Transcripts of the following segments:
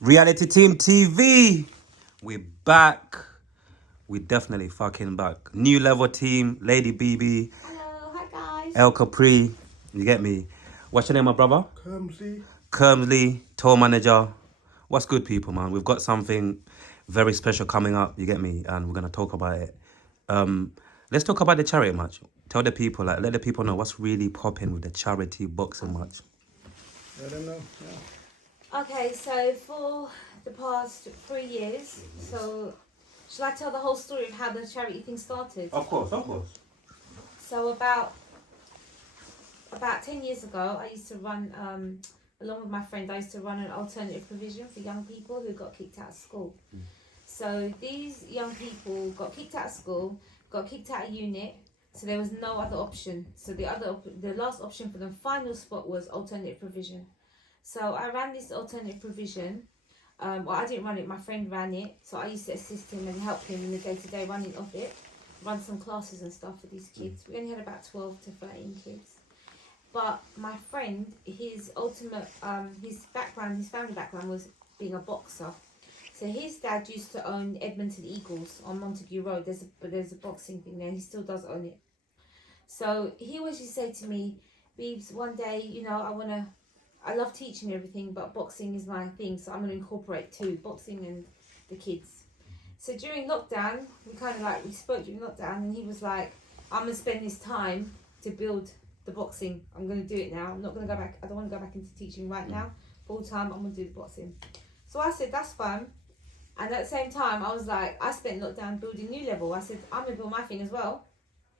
Reality Team TV. We're back. We definitely fucking back. New level team. Lady BB. Hello, hi guys. El Capri. You get me? What's your name, my brother? Clumsy. Kermsley, tour manager. What's good, people, man? We've got something very special coming up. You get me? And we're gonna talk about it. Let's talk about the charity match. Tell the people, like, let the people know what's really popping with the charity boxing match. I don't know. Yeah. Okay, so for the past 3 years, so shall I tell the whole story of how the charity thing started? Of course, of course. So about 10 years ago, I used to run, along with my friend, I used to run an alternative provision for young people who got kicked out of school. So these young people got kicked out of school, got kicked out of unit, so there was no other option. So the last option for the final spot was alternative provision. So I ran this alternative provision. Well, I didn't run it, my friend ran it. So I used to assist him and help him in the day-to-day running of it. Run some classes and stuff for these kids. We only had about 12 to 13 kids. But my friend, his ultimate, his family background was being a boxer. So his dad used to own Edmonton Eagles on Montague Road. There's a boxing thing there. He still does own it. So he always used to say to me, Beebs, one day, you know, I love teaching everything, but boxing is my thing. So I'm going to incorporate too, boxing and the kids. So during lockdown, we spoke during lockdown, and he was like, I'm going to spend this time to build the boxing. I'm going to do it now. I'm not going to go back. I don't want to go back into teaching right now. Full time, I'm going to do the boxing. So I said, that's fine. And at the same time, I was like, I spent lockdown building New Level. I said, I'm going to build my thing as well.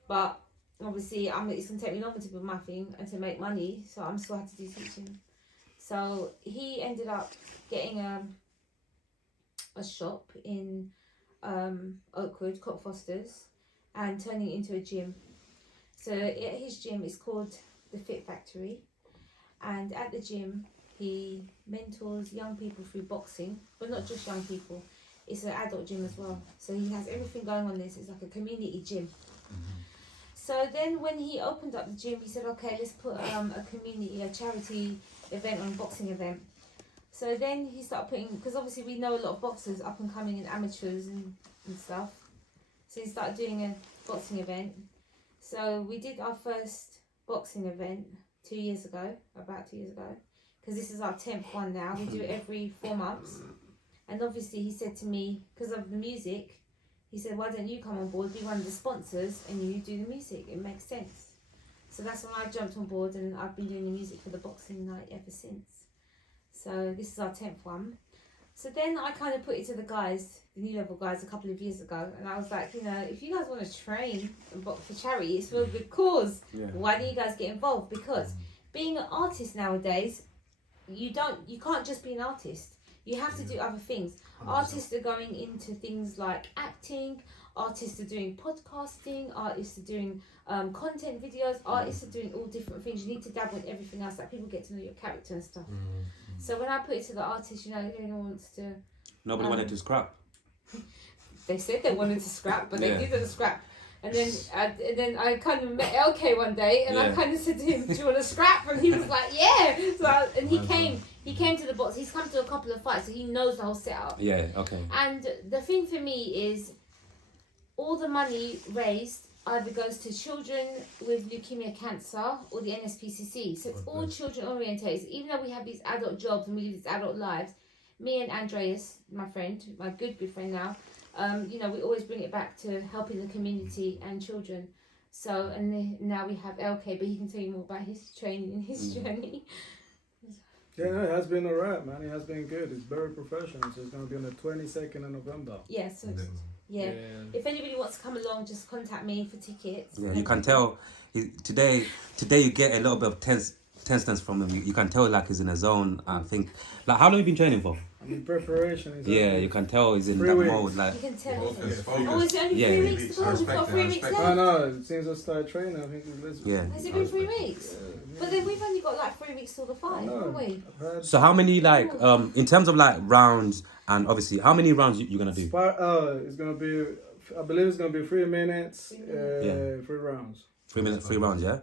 But obviously, it's going to take me longer to build my thing and to make money. So I'm still had to do teaching. So he ended up getting a shop in Oakwood, Cockfosters, and turning it into a gym. So at his gym, it's called the Fit Factory. And at the gym, he mentors young people through boxing, but not just young people. It's an adult gym as well. So he has everything going on this. It's like a community gym. So then when he opened up the gym, he said, okay, let's put a charity event on, boxing event. So then he started putting, because obviously we know a lot of boxers up and coming and amateurs and stuff. So he started doing a boxing event. So we did our first boxing event about 2 years ago, because this is our 10th one now. We do it every 4 months. And obviously he said to me, because of the music, he said, why don't you come on board, be one of the sponsors, and you do the music? It makes sense. So that's when I jumped on board, and I've been doing the music for the boxing night ever since. So this is our 10th one. So then I kind of put it to the guys, the New Level guys, a couple of years ago, and I was like, you know, if you guys want to train and box for charity, it's for a good cause. Yeah. Why don't you guys get involved? Because being an artist nowadays, you can't just be an artist. You have to do other things. Artists are going into things like acting. Artists are doing podcasting. Artists are doing content videos. Artists are doing all different things. You need to dabble in everything else. Like, people get to know your character and stuff. So when I put it to the artists, you know, anyone wants to. Nobody wanted to scrap. They said they wanted to scrap, but they didn't scrap. And then I kind of met LK one day, and I kind of said to him, "Do you want to scrap?" And he was like, "Yeah." So he came to the box. He's come to a couple of fights, so he knows the whole setup. Yeah. Okay. And the thing for me is, all the money raised either goes to children with leukemia, cancer, or the NSPCC. So it's all children orientated. Even though we have these adult jobs and we live these adult lives, me and Andreas, my friend, my good friend now, you know, we always bring it back to helping the community and children. So, and then now we have LK, but he can tell you more about his training and his journey. Yeah, no, it has been alright, man. It has been good. It's very professional. So it's going to be on the 22nd of November. Yeah, so yeah. If anybody wants to come along, just contact me for tickets. Yeah, you can tell today you get a little bit of tenseness from him. You can tell like he's in a zone. I think, like, how long have you been training for? In preparation. Yeah, you can tell he's in that mode. Like, you can tell. Oh, it's only 3 weeks to go. We've got 3 weeks left. No, since I started training, I think it's Has it been 3 weeks? But then we've only got like 3 weeks till the fight, haven't we? So how many, like, in terms of like rounds, and obviously how many rounds you're gonna do? It's gonna be, I believe it's gonna be 3 minutes, 3 rounds. 3 minutes, 3 rounds, yeah.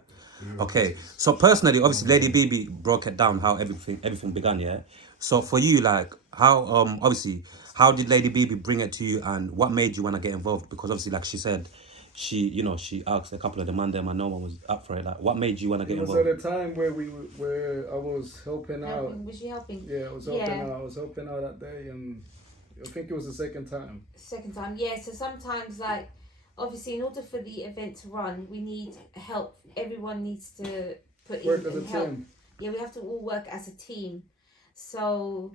Okay. So personally, obviously, Lady BB broke it down how everything began, yeah. So for you, like, how obviously, how did Lady BB bring it to you, and what made you want to get involved? Because obviously, like she said, she asked a couple of the man them and no one was up for it. Like, what made you want to get It was involved? at a time where I was helping out. Was you helping? Yeah, I was helping Yeah. out. I was helping out that day, and I think it was the second time. Second time, yeah. So sometimes, like, obviously, in order for the event to run, we need help. Everyone needs to put Work in as a and help. team. Yeah, we have to all work as a team. So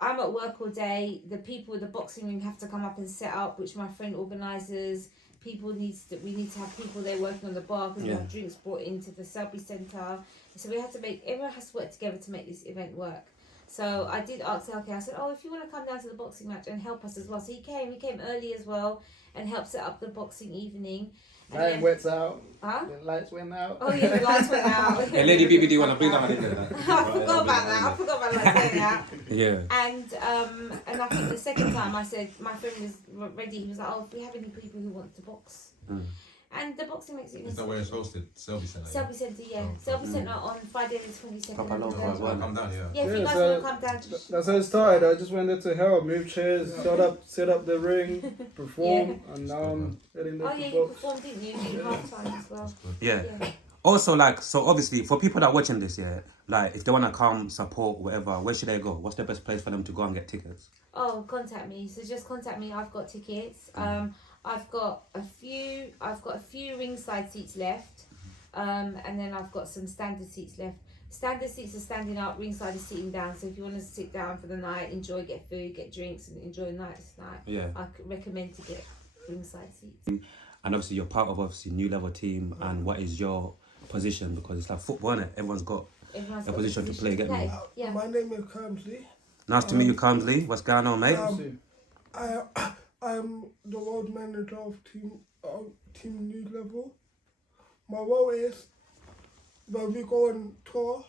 I'm at work all day. The people in the boxing ring have to come up and set up, which my friend organises. We need to have people there working on the bar because we Yeah. have drinks brought into the Selby Centre. So we have to everyone has to work together to make this event work. So I did ask Elke, I said, oh, if you want to come down to the boxing match and help us as well. So he came early as well and helped set up the boxing evening. And Light then- went out. Huh? The lights went out. Oh yeah, the lights went out. Hey, Lady BB, do you want to bring that one in there? I forgot about that. I forgot about the lights going out. Yeah. And I think the second time I said my friend was ready. He was like, "Oh, if we have any people who want to box," and the boxing makes it. Is that where it's hosted? Selby Centre. Selby Centre, yeah. Oh, Selby Centre on Friday the 22nd. Papa of Love November. as well. Come down, yeah. Yeah, if you Yeah, guys so want to come down, just That's how it started. I just went there to help, move chairs, set up the ring, perform, and now I'm heading there oh to yeah, you box. performed, didn't you? In half time as well. Yeah. Yeah. Also, like, so obviously, for people that are watching this, yeah, like, if they want to come, support, whatever, where should they go? What's the best place for them to go and get tickets? Oh, contact me. So just contact me. I've got tickets. I've got a few ringside seats left, and then I've got some standard seats left. Standard seats are standing up, ringside is sitting down. So if you want to sit down for the night, enjoy, get food, get drinks, and enjoy a nice night, Yeah. I could recommend to get ringside seats. And obviously, you're part of obviously New Level team. And what is your position? Because it's like football, innit? Everyone's got Everyone's a got position to play. Get me? Yeah. My name is Kamsley. Nice to meet you, Kamsley. What's going on, mate? See. I'm the world manager of Team New Level. My role is when we go on tour,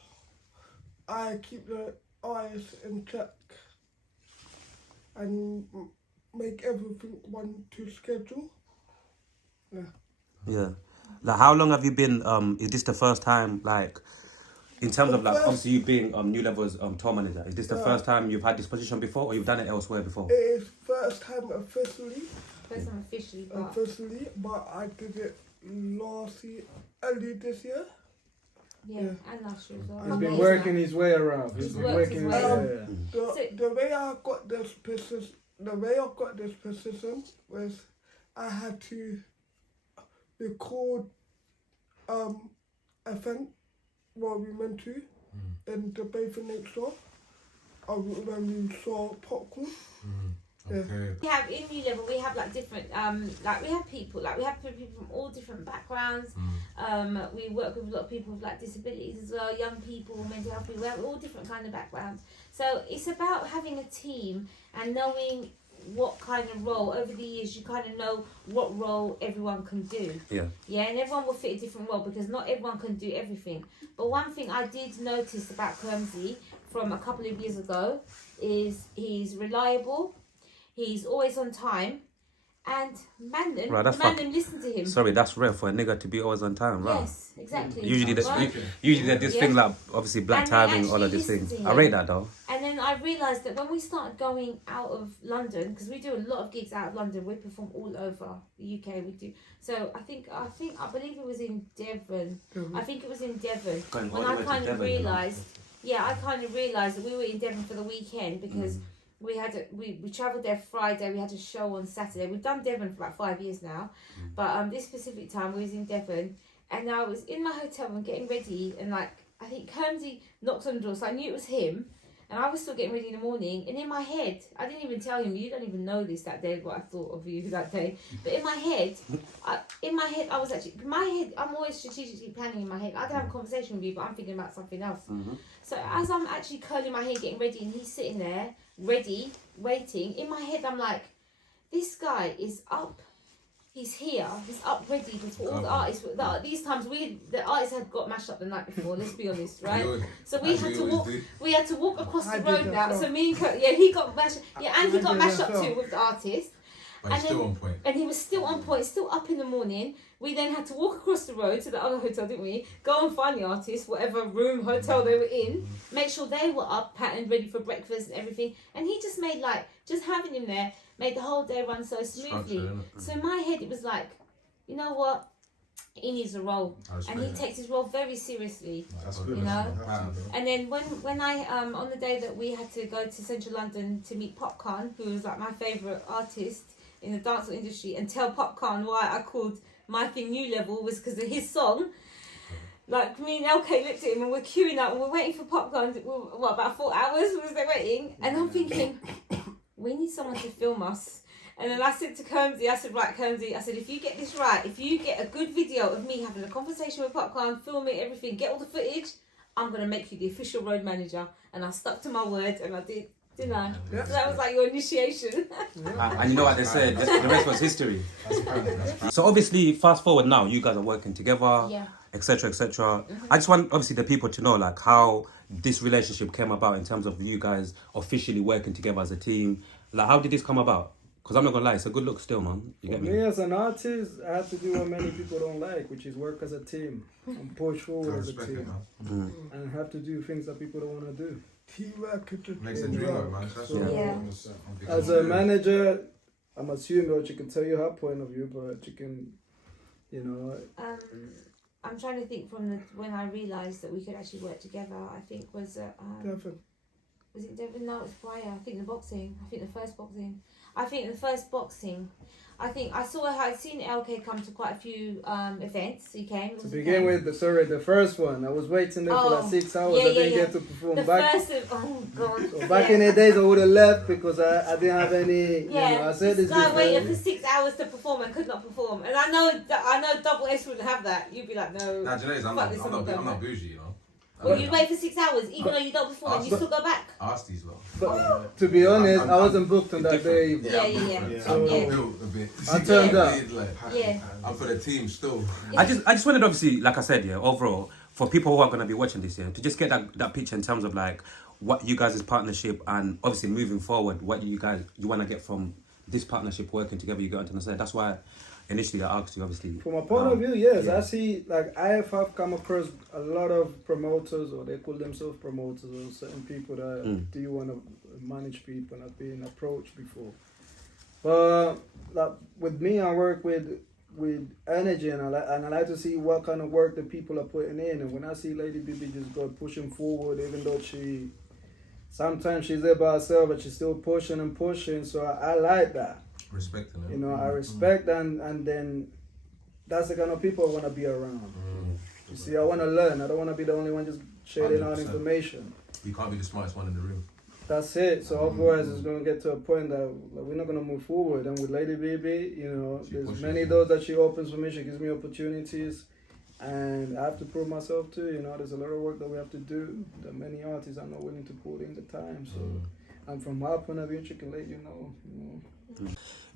I keep the eyes in check and make everything run to schedule. Yeah. Like, how long have you been? Is this the first time? Like, in terms of like, obviously you being New Level's tour manager. Is this the first time you've had this position before, or you've done it elsewhere before? It is first time officially, First time officially, but I did it early this year. yeah, and last year as well. He's been working his way around. He's He's been worked working his his way way. So- The way I got this position, was I had to record event what we went to in the bathing next door. When we saw popcorn. Okay. We have in New Level, we have like different, like we have people from all different backgrounds. We work with a lot of people with like disabilities as well, young people, mental health people. We have all different kind of backgrounds. So it's about having a team and knowing what kind of role. Over the years, you kind of know what role everyone can do. Yeah. Yeah, and everyone will fit a different role because not everyone can do everything. But one thing I did notice about Kermsey from a couple of years ago is he's reliable. He's always on time, and Mandem, Right, that's Mandem listen to him. Sorry, that's rare for a nigga to be always on time, right? Yes, exactly. Usually, Right? usually there's this thing Yeah. like obviously black And they timing, all actually of these listen things. to I him. rate that though. And then I realised that when we started going out of London, because we do a lot of gigs out of London, we perform all over the UK. We do. So I believe it was in Devon. I think it was in Devon. Going all When the I way to kind of Devon, you know. realised, I kind of realised that we were in Devon for the weekend because we travelled there Friday. We had a show on Saturday. We've done Devon for about 5 years now, but this specific time we was in Devon, and I was in my hotel room getting ready, and like I think Kermsey knocked on the door, so I knew it was him. And I was still getting ready in the morning, and in my head, I didn't even tell him. You don't even know this that day, what I thought of you that day. But in my head, I was actually I'm always strategically planning in my head. I can have a conversation with you, but I'm thinking about something else. So as I'm actually curling my hair, getting ready, and he's sitting there, ready, waiting. In my head, I'm like, this guy is up. He's here. He's up ready before all the artists. These times the artists had got mashed up the night before. Let's be honest, right? So we had to walk. We had to walk across the road now. So me and he got mashed. Yeah, and he got mashed up too with the artist. But he's And still then- on point. And he was still on point, still up in the morning. We then had to walk across the road to the other hotel, didn't we? Go and find the artist, whatever room, hotel they were in. Make sure they were up, patterned, ready for breakfast and everything. And he just made just having him there made the whole day run so smoothly. Structure, So in my head, it was like, you know what? He needs a role. I respect And he that. takes his role very seriously. That's You good. know? Wow. And then when I on the day that we had to go to Central London to meet Popcorn, who was like my favourite artist in the dancehall industry, and tell Popcorn why I called my thing New Level was because of his song. Like me and LK looked at him and we're queuing up and we're waiting for Popcorn. What, about 4 hours was they waiting? And I'm thinking, we need someone to film us. And then I said to Kermsey, I said, right, Kermsey, I said, if you get this right, if you get a good video of me having a conversation with Popcorn, film it, everything, get all the footage, I'm going to make you the official road manager. And I stuck to my word and I did, didn't I? Yeah. So that was like your initiation. And you know what they said, the rest was history. That's perfect. So obviously, fast forward now, you guys are working together, Yeah. etc., etc. I just want obviously the people to know like how this relationship came about in terms of you guys officially working together as a team. Like, how did this come about? Because I'm not gonna lie, it's a good look still, man. You get Me me? as an artist, I have to do what many people don't like, which is work as a team and push I forward as a respect it, team, man. and have to do things that people don't want to do. Teamwork is the Makes the dream dream job. work, man. That's So- what Yeah. As a manager, I'm assuming that she can tell you her point of view, but you can, you know, I'm trying to think from when I realised that we could actually work together. I think was Devin. was it Devon? No, it was prior. I think the boxing. I think the first boxing. I think I saw I'd seen LK come to quite a few events. He came. to begin with, the first one, I was waiting there for Oh, like 6 hours. yeah, I didn't yeah, get to perform the back. first. Oh God. So back in the days, I would have left because I didn't have any. Yeah, You know, I said this guy before. waited for 6 hours to perform and could not perform, and I know Double S wouldn't have that. You'd be like, no. Nah, do you know, I'm fuck not, this, I'm, I'm not, going I'm not back. bougie, you know. Well, you wait for 6 hours, even though you don't perform, and you but- still go back. Ask these lot. But to be honest, I'm- I wasn't booked on that day. either. Yeah. So- I'm built a bit. I turned up. Like, Yeah. I'm for the team still. I just wanted obviously, like I said, yeah, overall, for people who are gonna be watching this, yeah, to just get that picture in terms of like what you guys' partnership and obviously moving forward, what you wanna get from this partnership working together, you got to say. That's why initially I asked you obviously. From a point of view, yes, yeah. I see. Like I have come across a lot of promoters, or they call themselves promoters, or certain people that do want to manage people and have been approached before. But like with me, I work with energy, and I like to see what kind of work the people are putting in. And when I see Lady BB just go pushing forward, even though sometimes she's there by herself, but she's still pushing and pushing. So I like that. Respecting it. You know, I respect and then that's the kind of people I want to be around. You see, I want to learn. I don't want to be the only one just sharing out 100%. information. You can't be the smartest one in the room. That's it. So otherwise, it's going to get to a point that like, we're not going to move forward. And with Lady BB, you know, She there's pushes many you. doors that she opens for me. She gives me opportunities. And I have to prove myself too. You know, there's a lot of work that we have to do that many artists are not willing to put in the time. So, and from my point of view, she can let you know.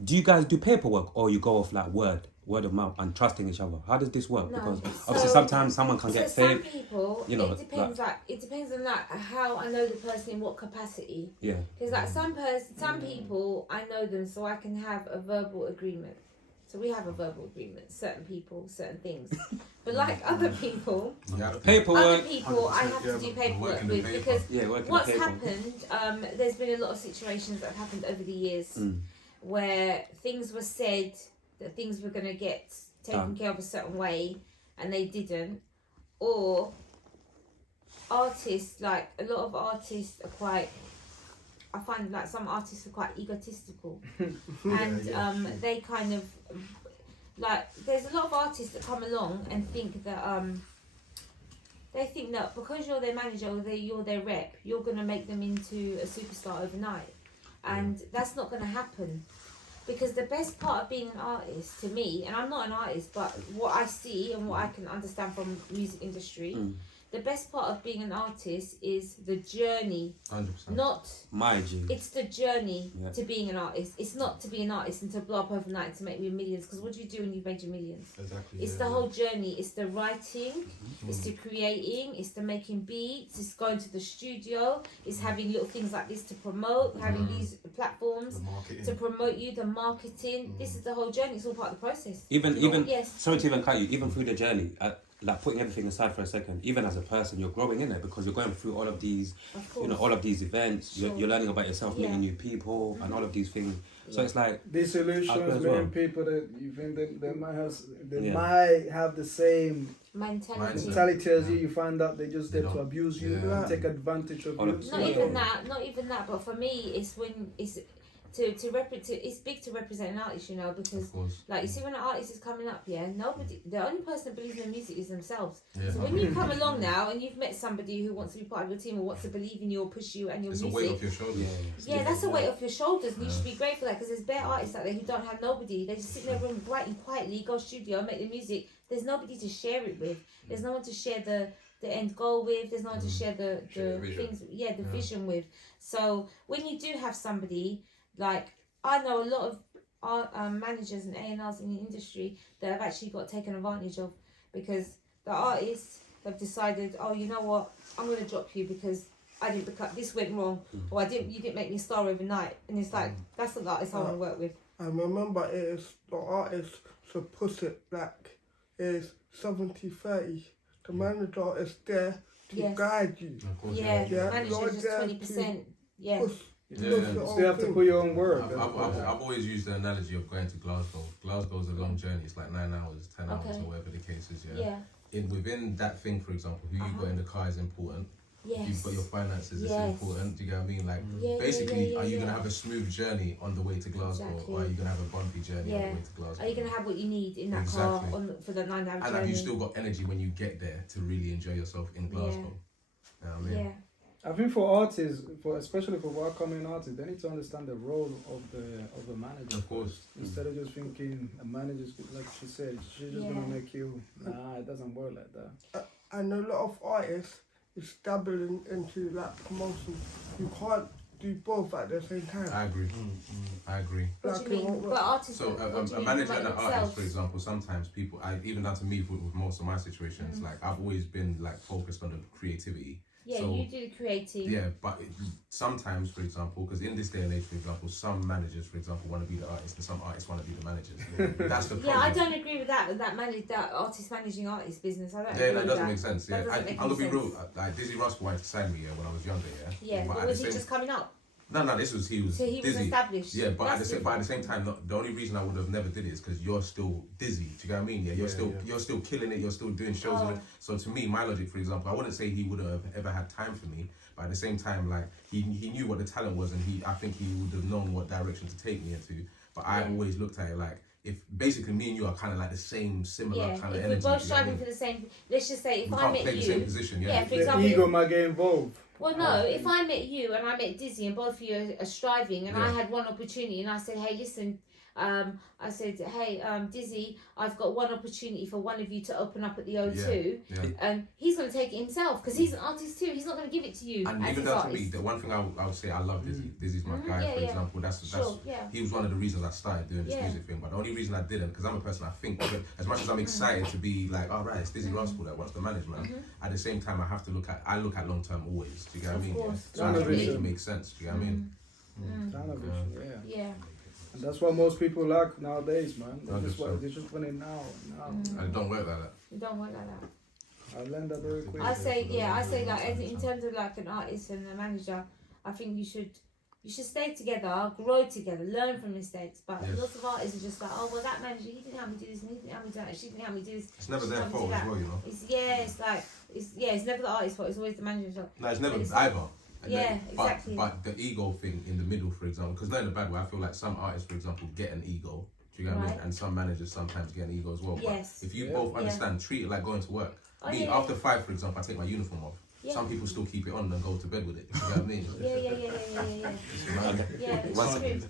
Do you guys do paperwork or you go off like word of mouth and trusting each other? How does this work? No, Because so- obviously sometimes someone can get some paid. people, you know, it depends. It depends on how I know the person in what capacity. Yeah. Because some people I know them, so I can have a verbal agreement. So we have a verbal agreement. Certain people, certain things. But like other people, You have to. Paperwork. I have to do paperwork Working the with paper. because Yeah, working what's the paper. happened. There's been a lot of situations that have happened over the years where things were said that things were going to get taken care of a certain way and they didn't, or artists, like a lot of artists are quite, I find like some artists are quite egotistical and they kind of like, there's a lot of artists that come along and think that they think that because you're their manager or you're their rep, you're going to make them into a superstar overnight. And that's not going to happen. Because the best part of being an artist, to me, and I'm not an artist, but what I see and what I can understand from music industry, the best part of being an artist is the journey, 100%. not My G. it's the journey Yeah. to being an artist. It's not to be an artist and to blow up overnight and to make you millions. Because what do you do when you've made your millions? Exactly. It's the whole journey. It's the writing. It's the creating. It's the making beats. It's going to the studio. It's having little things like this to promote. Having these platforms the marketing. to promote you. The marketing. This is the whole journey. It's all part of the process. Even Yes. sorry to even cut you. Even through the journey, like putting everything aside for a second. Even as a person, you're growing in it because you're going through all of these, Of course. you know, all of these events. Sure. You're learning about yourself, Yeah. meeting new people, and all of these things. So it's like These As solutions, well. meeting people that you think they might have, Yeah. might have the same Mentality. mentality as you. You find out they just They there to don't. abuse you, Yeah. take advantage of All you. of- Not even that. Not even that. But for me, it's when it's it's big to represent an artist, you know, because Of course. like you see when an artist is coming up, yeah, nobody, the only person that believes in their music is themselves. Yeah. So when you come along now and you've met somebody who wants to be part of your team or wants to believe in you or push you and your It's a weight music, off your shoulders. yeah, that's a weight off your shoulders, and you should be grateful for that because there's bare artists out there who don't have nobody. They just sit in their room writing quietly, go studio, make the music. There's nobody to share it with. There's no one to share the end goal with. There's no one to share the Share the vision. things, the vision with. So when you do have somebody like I know a lot of managers and A&Rs in the industry that have actually got taken advantage of because the artists have decided, oh, you know what, I'm going to drop you because I didn't become, this went wrong, or you didn't make me a star overnight. And it's like, that's not the artist I want to work with. I remember it is the artist to put it like is 70-30. The manager is there to Yes. guide you. Of course. Yeah, Yeah. managers You're just there 20%. Yeah. Push, Yeah, push yeah. your You own still have to thing. put your own word. I've always used the analogy of going to Glasgow. Glasgow's a long journey. It's like 9 hours, 10 hours, Okay. or whatever the case is. Yeah. Yeah. Within that thing, for example, who you got in the car is important. Yes. You've got your finances. It's Yes. important. Do you get what I mean? Like Yeah, basically, yeah, are you yeah. gonna have a smooth journey on the way to Glasgow, Exactly. or are you gonna have a bumpy journey on Yeah. the way to Glasgow? Are you going to have what you need in that Exactly. car for the 9 hour And journey? have you still got energy when you get there to really enjoy yourself in Glasgow? You know what I mean? Yeah. I think for artists, especially for upcoming artists, they need to understand the role of the manager. Of course. Instead of just thinking a manager's like she said, she's just Yeah. gonna make you. Nah, it doesn't work like that. And a lot of artists is dabbling into like promotion. You can't do both at the same time. I agree. I agree. What Like do you it mean? won't But work. artists, So what do you a mean manager and about an artist, themselves? for example, sometimes people, even down to me with most of my situations, like I've always been like focused on the creativity. Yeah, So, you do the creating. Yeah, but sometimes, for example, because in this day and age, for example, some managers, for example, want to be the artists and some artists want to be the managers. That's the problem. Yeah, I don't agree with that that artist managing artist business. I don't Yeah, agree that with doesn't that. make sense. That Yeah, doesn't make I'm gonna be any real. sense. Like Dizzy Rascal wanted to sign me when I was younger. Yeah, but but at was the he same, just coming up? no, this was he was So he was Dizzy. established. Yeah, but That's at the same time, the only reason I would have never did it is because you're still dizzy. Do you get what I mean? Yeah, you're still killing it. You're still doing shows. Oh. And so to me, my logic, for example, I wouldn't say he would have ever had time for me, but at the same time, like he knew what the talent was, and I think he would have known what direction to take me into. But I Yeah. always looked at it like, if basically me and you are kind of like the same, similar Yeah, kind of if energy. we're both do you get what I striving mean? for the same. Let's just say if We I can't met play the same you. position. Yeah, for The example. ego might get involved. Well, no. If I met you and I met Dizzy and both of you are striving, and I Yeah. had one opportunity, and I said, "Hey, listen." I said, "Hey, Dizzy, I've got one opportunity for one of you to open up at the O2." Yeah. And he's going to take it himself because he's an artist too. He's not going to give it to you. And as even his down to artist. me, the one thing I would say, I love Dizzy. Dizzy's my guy, Yeah, for yeah. example. That's Sure, yeah. he was one of the reasons I started doing this Yeah. music thing. But the only reason I didn't, because I'm a person I think, as much as I'm excited to be like, all right, it's Dizzy Rascal that wants the management. At the same time, I look at long term always. Do you get what I Of mean? course. So I have to make Vision. it make sense. Do you get what I mean? Television, yeah. Yeah. And that's what most people lack nowadays, man. They just 100%. want it now. And it don't work like that. It don't work like that. I learned that very quickly. I say like in terms of like an artist and a manager, I think you should stay together, grow together, learn from mistakes. But Yes. lots of artists are just like, oh well, that manager, he didn't help me do this, and he didn't help me do that, she didn't help me do this. It's never she their didn't help me fault do as that. well, you know. It's never the artist's fault. It's always the manager's fault. No, it's never It's- either. And Yeah, then- exactly. But the ego thing in the middle, for example, because not in a bad way, I feel like some artists, for example, get an ego. Do you get what I mean? Right. And some managers sometimes get an ego as well. Yes. But if you Yeah. both understand, treat it like going to work. Oh, Me, yeah, after 5, for example, I take my uniform off. Yeah. Some people still keep it on and go to bed with it. You know what I mean? Yeah. Yeah, it's Once- true.